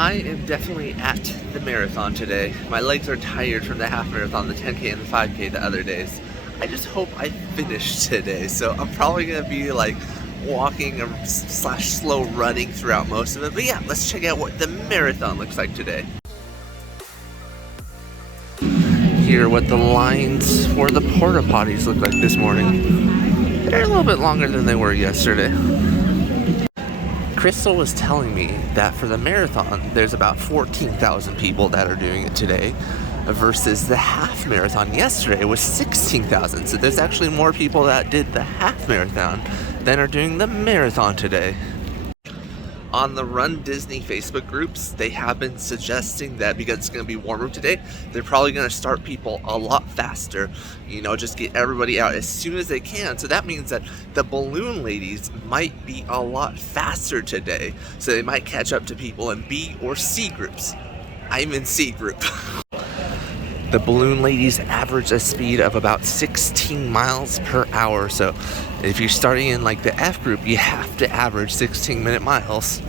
I am definitely at the marathon today. My legs are tired from the half marathon, the 10K and the 5K the other days. I just hope I finish today. So I'm probably gonna be like walking or slash slow running throughout most of it. But yeah, let's check out what the marathon looks like today. Here what the lines for the porta potties look like this morning. They're a little bit longer than they were yesterday. Crystal was telling me that for the marathon, there's about 14,000 people that are doing it today versus the half marathon yesterday was 16,000. So there's actually more people that did the half marathon than are doing the marathon today. On the RunDisney Facebook groups, they have been suggesting that because it's going to be warmer today, they're probably going to start people a lot faster. You know, just get everybody out as soon as they can. So that means that the balloon ladies might be a lot faster today. So they might catch up to people in B or C groups. I'm in C group. The balloon ladies average a speed of about 16 miles per hour. So if you're starting in like the F group, you have to average 16-minute miles.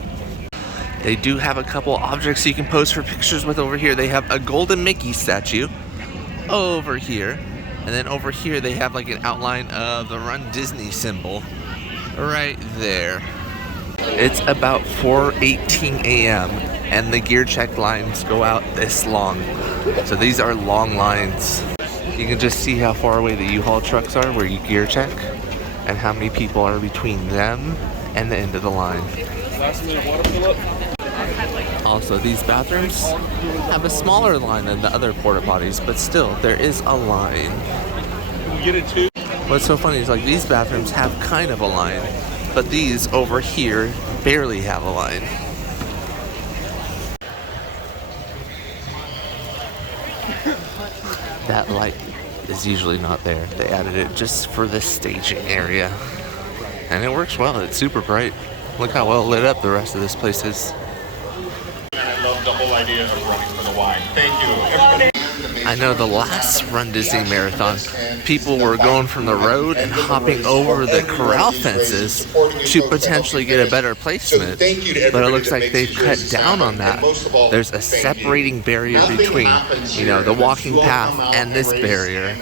They do have a couple objects you can pose for pictures with over here. They have a golden Mickey statue over here. And then over here they have like an outline of the RunDisney symbol right there. It's about 4:18 a.m. and the gear check lines go out this long. So these are long lines. You can just see how far away the U-Haul trucks are where you gear check and how many people are between them and the end of the line. Last minute water fill up. Also, these bathrooms have a smaller line than the other porta potties, but still, there is a line. You get it too? What's so funny is like these bathrooms have kind of a line, but these over here barely have a line. That light is usually not there. They added it just for the staging area. And it works well. It's super bright. Look how well lit up the rest of this place is. I love the whole idea of running for the wine. Thank you, everybody. I know the last RunDisney marathon, people were going from the road and hopping over the corral fences to potentially get a better placement. But it looks like they've cut down on that. There's a separating barrier between, you know, the walking path and this barrier,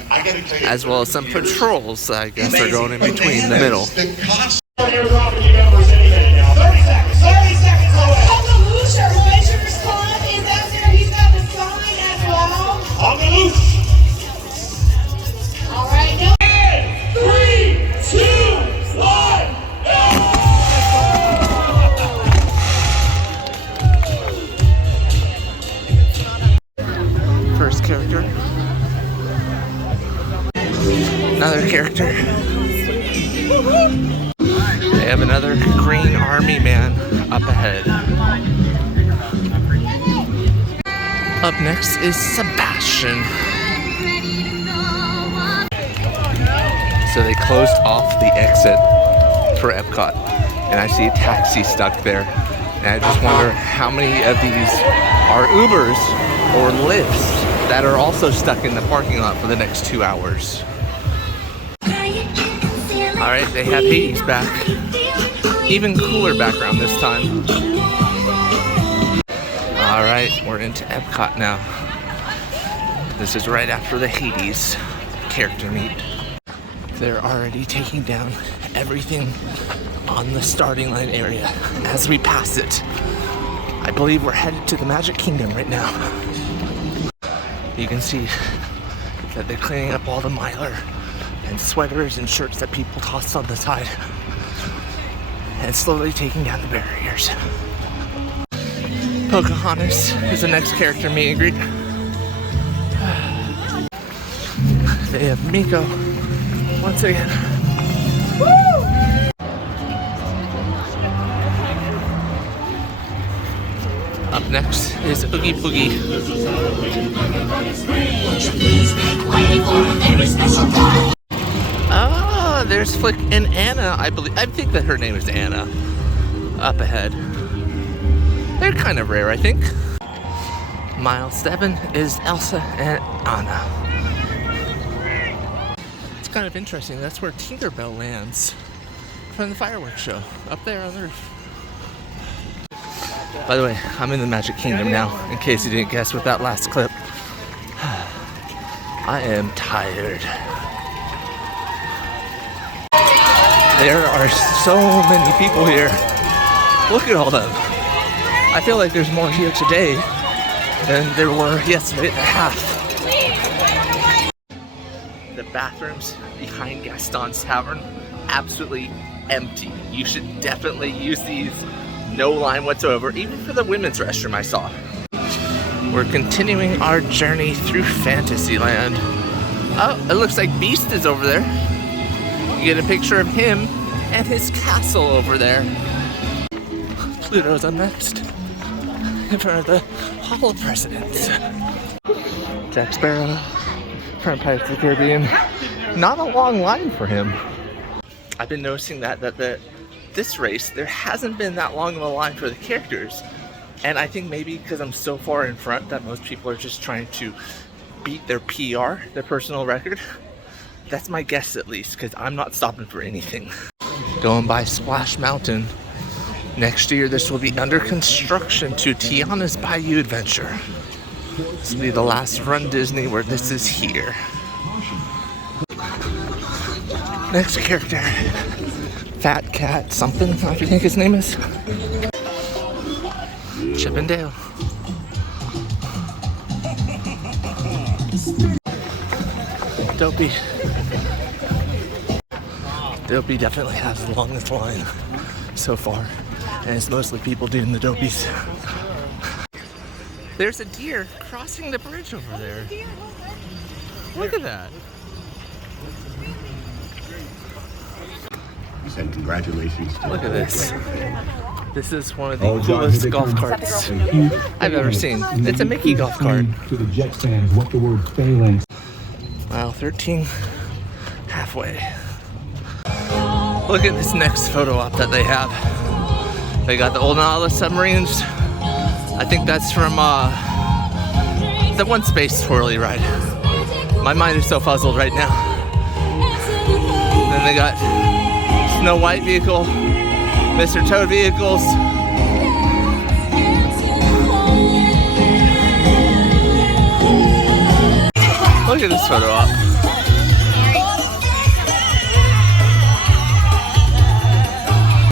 as well as some patrols, I guess, are going in between the middle. On the loose. All right, no. 3, 2, 1. First character. Another character. They have another green army man up ahead. Up next is Sebastian. So they closed off the exit for Epcot, and I see a taxi stuck there. And I just wonder how many of these are Ubers or Lyfts that are also stuck in the parking lot for the next 2 hours. Alright, they have Hades back. Even cooler background this time. Alright, we're into Epcot now. This is right after the Hades character meet. They're already taking down everything on the starting line area as we pass it. I believe we're headed to the Magic Kingdom right now. You can see that they're cleaning up all the Mylar and sweaters and shirts that people tossed on the side and slowly taking down the barriers. Pocahontas is the next character meet and greet. They have Miko once again. Woo! Up next is Oogie Boogie. Ah, there's Flick and Anna, I think that her name is Anna. Up ahead. They're kind of rare, I think. Mile 7 is Elsa and Anna. It's kind of interesting. That's where Tinkerbell lands from the fireworks show, up there on the roof. By the way, I'm in the Magic Kingdom now, in case you didn't guess with that last clip. I am tired. There are so many people here. Look at all them. I feel like there's more here today than there were yesterday at the half. The bathrooms behind Gaston's Tavern, absolutely empty. You should definitely use these. No line whatsoever, even for the women's restroom I saw. We're continuing our journey through Fantasyland. Oh, it looks like Beast is over there. You get a picture of him and his castle over there. Pluto's up next, in front of the Hall of Presidents. Jack Sparrow, from Pirates of the Caribbean. Not a long line for him. I've been noticing that this race, there hasn't been that long of a line for the characters. And I think maybe because I'm so far in front that most people are just trying to beat their PR, their personal record. That's my guess at least, because I'm not stopping for anything. Going by Splash Mountain. Next year this will be under construction to Tiana's Bayou Adventure. This will be the last RunDisney where this is here. Next character. Fat Cat something, I think his name is. Chip and Dale. Dopey. Dopey definitely has the longest line so far, and it's mostly people doing the Dopies. There's a deer crossing the bridge over there. Look at that. And congratulations. Look at this. This is one of the coolest golf carts I've ever seen. It's a Mickey golf cart. To the Jet fans, what the word failing. Mile 13, halfway. Look at this next photo op that they have. They got the old Nautilus submarines. I think that's from the one Space Twirly ride. My mind is so puzzled right now. Then they got Snow White vehicle, Mr. Toad vehicles. Look at this photo op.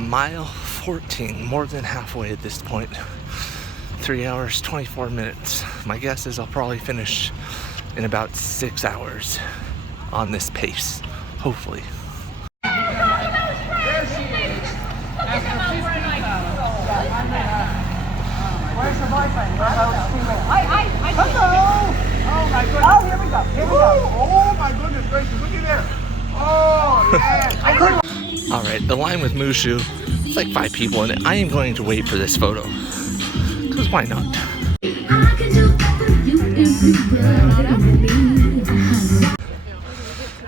Mile 14, more than halfway at this point. 3 hours, 24 minutes. My guess is I'll probably finish in about 6 hours on this pace, hopefully. Where's the boyfriend? Hello! Oh my goodness. Oh, here we go. Here we go. Oh my goodness gracious. Look at there. Oh, yes. Alright, the line with Mushu, it's like 5 people in it. I am going to wait for this photo. Because why not?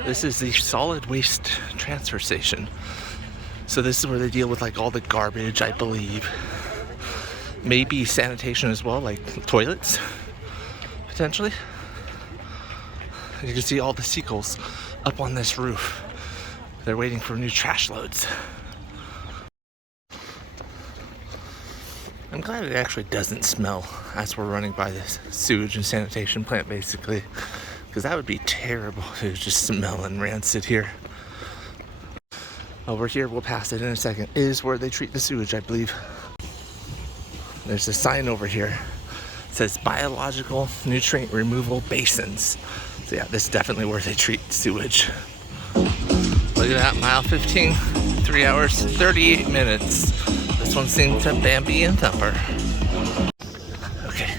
This is the solid waste transfer station. So this is where they deal with like all the garbage, I believe. Maybe sanitation as well, like toilets, potentially. You can see all the seagulls up on this roof. They're waiting for new trash loads. I'm glad it actually doesn't smell as we're running by this sewage and sanitation plant, basically, because that would be terrible if it was just smell and rancid here. Over here, we'll pass it in a second, is where they treat the sewage, I believe. There's a sign over here. It says biological nutrient removal basins. So yeah, this is definitely where they treat sewage. Look at that, mile 15, 3 hours, 38 minutes. This one seemed to Bambi and Thumper. Okay,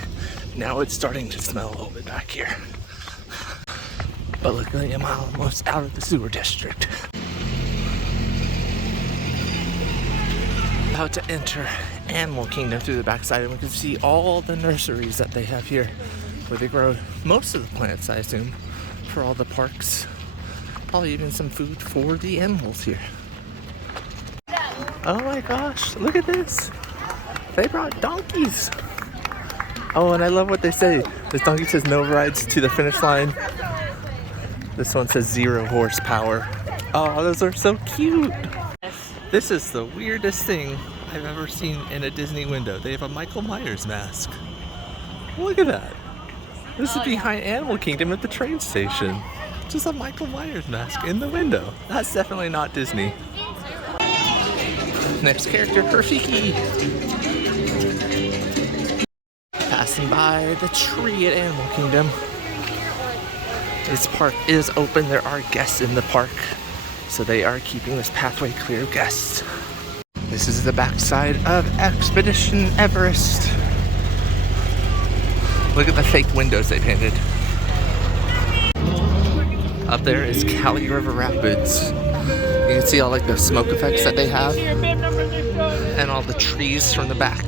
now it's starting to smell a little bit back here. But luckily I'm almost out of the sewer district. About to enter Animal Kingdom through the backside, and we can see all the nurseries that they have here where they grow most of the plants, I assume, for all the parks. Probably even some food for the animals here. Oh my gosh, look at this. They brought donkeys. Oh, and I love what they say. This donkey says no rides to the finish line. This one says 0 horsepower. Oh, those are so cute. This is the weirdest thing I've ever seen in a Disney window. They have a Michael Myers mask. Look at that. This is behind Animal Kingdom at the train station. Just a Michael Myers mask in the window. That's definitely not Disney. Next character, Rafiki. Passing by the tree at Animal Kingdom. This park is open. There are guests in the park, so they are keeping this pathway clear of guests. This is the backside of Expedition Everest. Look at the fake windows they painted. Up there is Cali River Rapids. You can see all like the smoke effects that they have and all the trees from the back.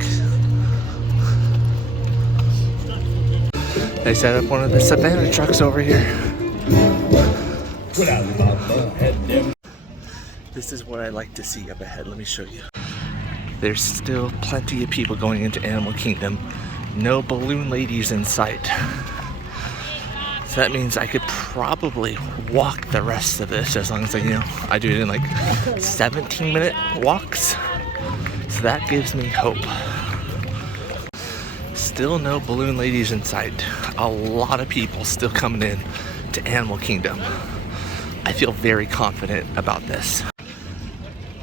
They set up one of the Savannah trucks over here. This is what I like to see up ahead. Let me show you. There's still plenty of people going into Animal Kingdom. No balloon ladies in sight. So that means I could probably walk the rest of this as long as I do it in like 17-minute walks. So that gives me hope. Still no balloon ladies in sight. A lot of people still coming in to Animal Kingdom. I feel very confident about this.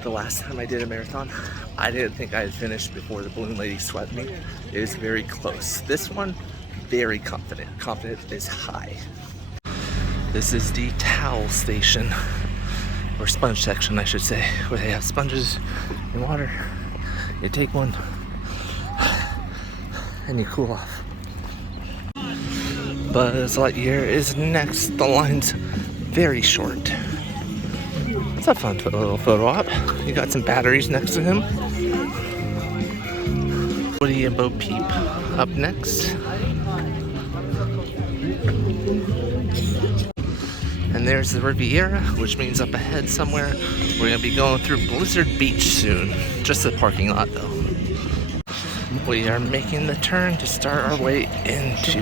The last time I did a marathon, I didn't think I had finished before the balloon lady swept me. It was very close. This one, very confident. Confidence is high. This is the towel station, or sponge section I should say, where they have sponges and water. You take one and you cool off. Buzz Lightyear is next. The line's very short. It's a fun little photo op. You got some batteries next to him. Woody and Bo Peep up next. And there's the Riviera, which means up ahead somewhere we're going to be going through Blizzard Beach soon. Just the parking lot though. We are making the turn to start our way into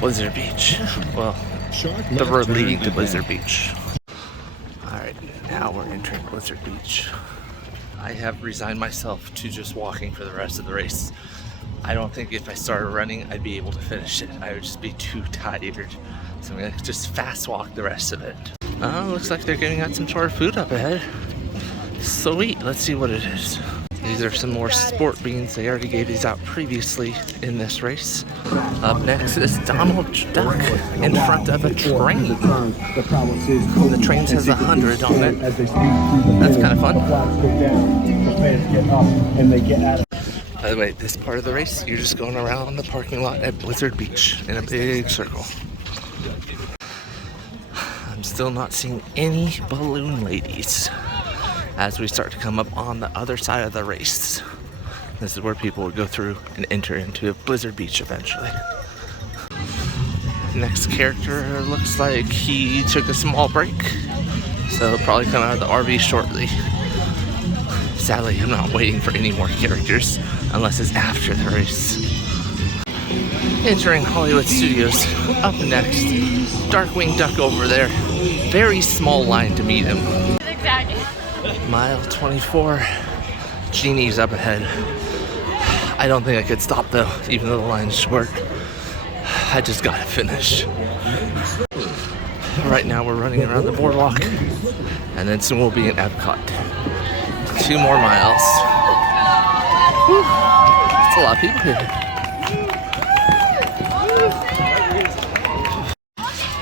Blizzard Beach. Well, the road leading to Blizzard Beach. Alright, now we're entering Blizzard Beach. I have resigned myself to just walking for the rest of the race. I don't think if I started running, I'd be able to finish it. I would just be too tired. So I'm gonna just fast walk the rest of it. Looks like they're giving out some sort of food up ahead. Sweet, let's see what it is. These are some more sport beans. They already gave these out previously in this race. Up next is Donald Duck in front of a train. The train says 100 on it. That's kind of fun. By the way, this part of the race, you're just going around the parking lot at Blizzard Beach in a big circle. I'm still not seeing any balloon ladies as we start to come up on the other side of the race. This is where people will go through and enter into Blizzard Beach eventually. Next character looks like he took a small break, so he'll probably come out of the RV shortly. Sadly, I'm not waiting for any more characters unless it's after the race. Entering Hollywood Studios, up next, Darkwing Duck over there. Very small line to meet him. Exactly. Mile 24, Genie's up ahead. I don't think I could stop though, even though the line's short. I just gotta finish. Right now we're running around the boardwalk, and then soon we'll be in Epcot. 2 more miles. Whew. That's a lot of people here.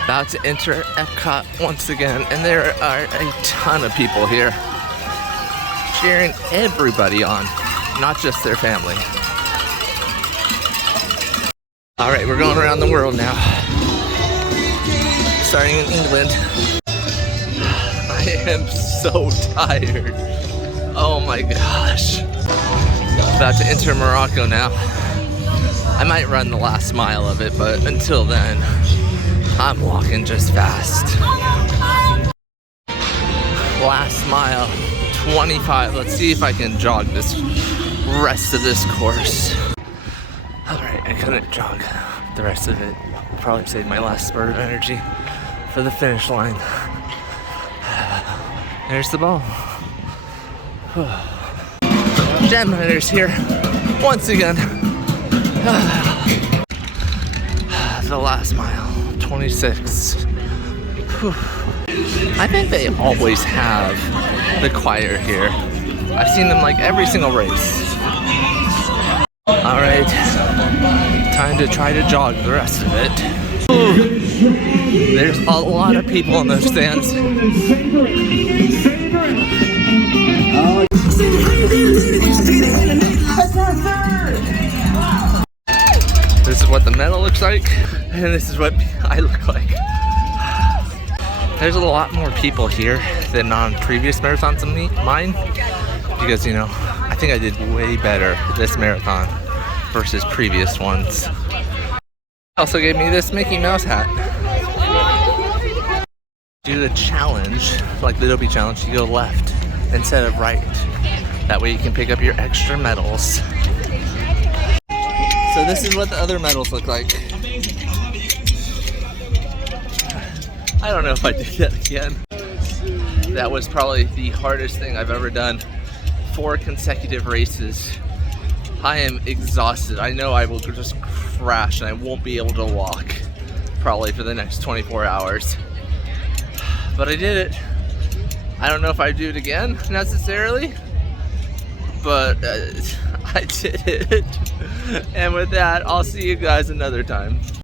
About to enter Epcot once again, and there are a ton of people here cheering everybody on, not just their family. All right, we're going around the world now. Starting in England. I am so tired. Oh my gosh. About to enter Morocco now. I might run the last mile of it, but until then, I'm walking just fast. Last mile, 25. Let's see if I can jog this rest of this course. Alright, I couldn't jog the rest of it. Probably saved my last spurt of energy for the finish line. There's the ball. Janitors here once again. The last mile, 26. Whew. I think they always have the choir here. I've seen them like every single race. All right, time to try to jog the rest of it. Ooh. There's a lot of people in those stands. This is what the medal looks like, and this is what I look like. There's a lot more people here than on previous marathons of mine, because, you know, I think I did way better this marathon versus previous ones. Also gave me this Mickey Mouse hat. Do the challenge, like the Dopey challenge, you go left instead of right. That way you can pick up your extra medals. So this is what the other medals look like. I don't know if I did that again. That was probably the hardest thing I've ever done. 4 consecutive races. I am exhausted. I know I will just crash and I won't be able to walk probably for the next 24 hours. But I did it. I don't know if I'd do it again necessarily, but I did it. And with that, I'll see you guys another time.